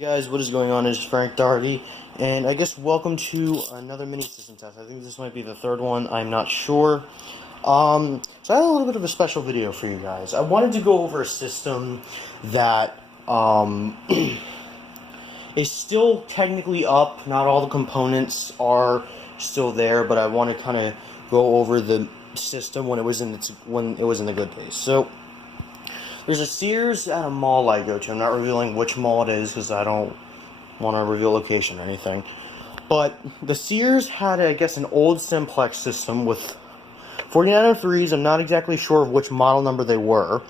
Hey guys, what is going on? It's Frank Darby, and I guess welcome to another mini system test. I think this might be the third one, I'm not sure. So I had a little bit of a special video for you guys. I wanted to go over a system that, is still technically up. Not all the components are still there, but I want to kind of go over the system when it was in the good days. So there's a Sears at a mall I go to. I'm not revealing which mall it is because I don't want to reveal location or anything. But the Sears had, I guess, an old simplex system with 4903s. I'm not exactly sure of which model number they were.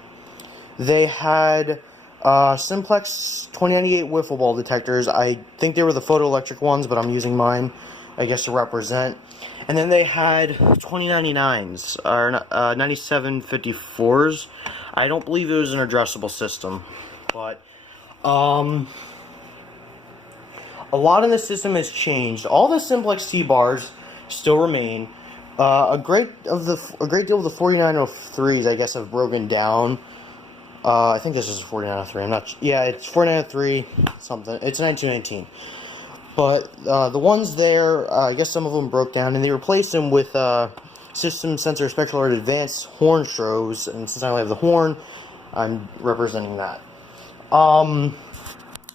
They had simplex 2098 wiffle ball detectors. I think they were the photoelectric ones, but I'm using mine, I guess, to represent. And then they had 2099s, or 9754s. I don't believe it was an addressable system, but a lot in the system has changed. All the simplex T-bars still remain. A great deal of the 4903s, I guess, have broken down. I think this is a 4903. I'm not. Yeah, it's 4903 something. It's 1919. But the ones there, I guess some of them broke down, and they replaced them with System Sensor Spectral Alert Advanced horn strobes. And since I only have the horn, I'm representing that. Now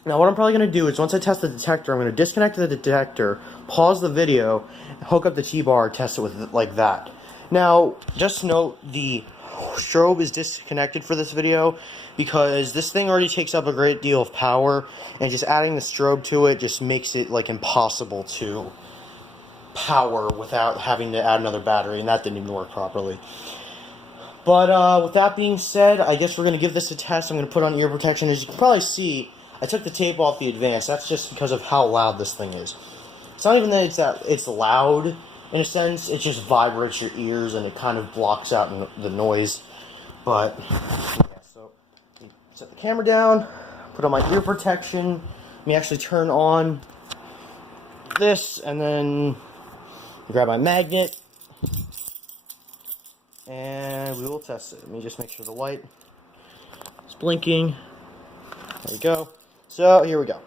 what I'm probably going to do is once I test the detector, I'm going to disconnect the detector, pause the video, hook up the T-bar, test it with it like that. Now, just note the strobe is disconnected for this video because this thing already takes up a great deal of power, and just adding the strobe to it just makes it like impossible to power without having to add another battery, and that didn't even work properly. But with that being said, I guess we're going to give this a test. I'm going to put on ear protection. As you can probably see, I took the tape off the Advance. That's just because of how loud this thing is. It's not even that it's loud in a sense. It just vibrates your ears and it kind of blocks out the noise. But yeah, so set the camera down, put on my ear protection. Let me actually turn on this, and then grab my magnet, and we will test it. Let me just make sure the light is blinking. There we go. So here we go.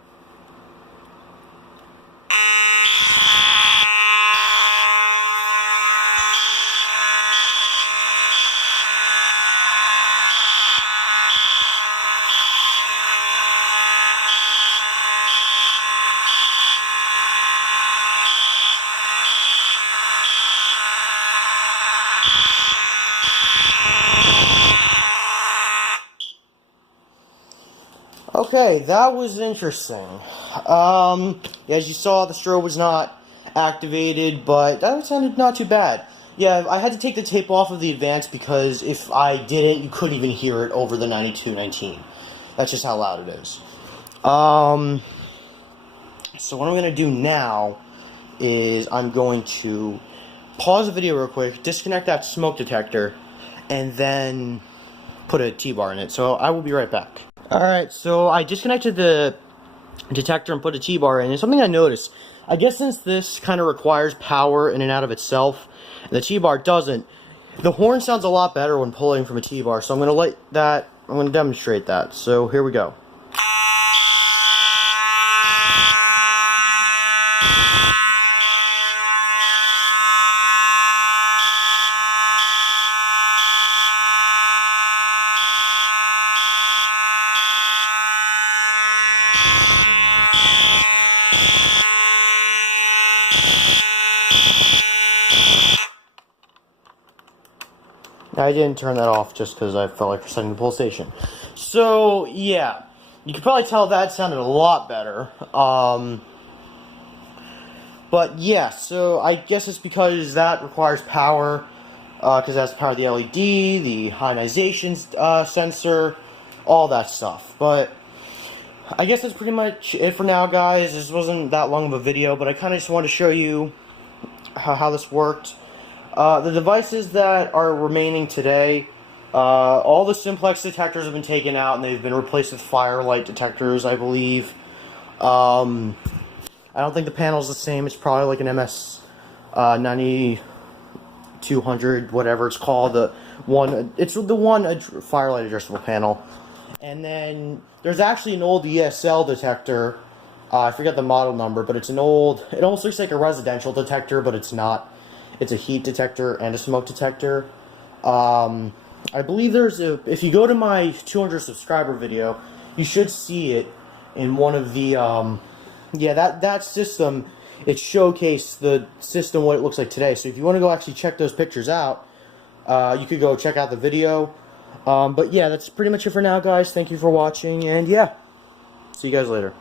Okay, that was interesting. As you saw, the strobe was not activated, but that sounded not too bad. Yeah, I had to take the tape off of the Advance because if I didn't, you couldn't even hear it over the 9219. That's just how loud it is. So what I'm going to do now is I'm going to pause the video real quick, disconnect that smoke detector, and then put a T-bar in it. So I will be right back. Alright, so I disconnected the detector and put a T-bar in, and something I noticed, I guess since this kind of requires power in and out of itself, and the T-bar doesn't, the horn sounds a lot better when pulling from a T-bar, so I'm going to demonstrate that. So here we go. I didn't turn that off just because I felt like resetting the pulsation. So, yeah. You can probably tell that sounded a lot better. But, yeah, so I guess it's because that requires power. Because that's the power of the LED, the ionization sensor, all that stuff. But I guess that's pretty much it for now, guys. This wasn't that long of a video, but I kind of just wanted to show you how this worked. The devices that are remaining today, all the simplex detectors have been taken out and they've been replaced with firelight detectors, I believe. I don't think the panel's the same. It's probably like an MS 9200, whatever it's called. It's the one firelight adjustable panel. And then there's actually an old ESL detector. I forget the model number, but it's an old, it almost looks like a residential detector, but it's not. It's a heat detector and a smoke detector. I believe there's a, if you go to my 200 subscriber video, you should see it in one of the, yeah, that system, it showcased the system, what it looks like today. So if you want to go actually check those pictures out, you could go check out the video. But yeah, that's pretty much it for now, guys. Thank you for watching, and yeah, see you guys later.